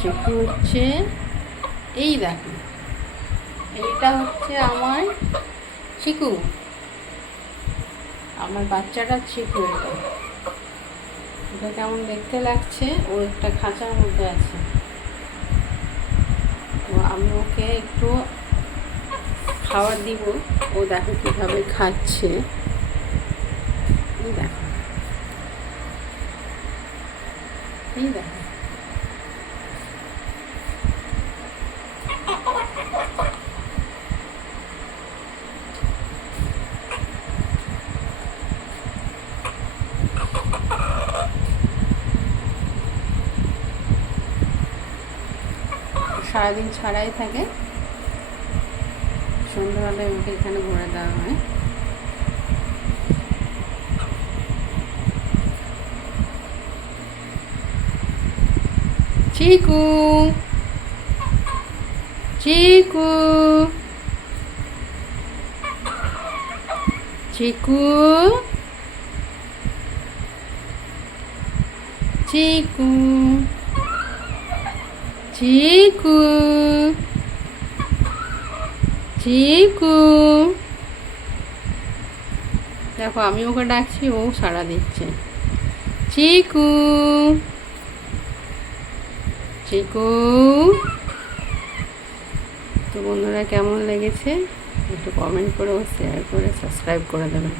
চিকু হচ্ছে, এই দেখো, এইটা হচ্ছে আমার চিকু, আমার বাচ্চাটা চিকু। এটা কেমন দেখতে লাগছে, ও একটা খাঁচার মধ্যে আছে। তো আমি ওকে একটু খাবার দিব, ও দেখো কীভাবে খাচ্ছে। এই দেখো, এই দেখো, সারাদিন ছাড়াই থাকে, সন্ধ্যাবেলায় ওকে এখানে ভরে দেওয়া হয়। চিকু, চিকু, চিকু, চিকু, চিকু, চিকু। দেখো আমি ওকে ডাকছি, ও সাড়া দিচ্ছে। চিকু, চিকু। তো বন্ধুরা, কেমন লেগেছে একটু কমেন্ট করে, শেয়ার করে, সাবস্ক্রাইব করে দেবেন।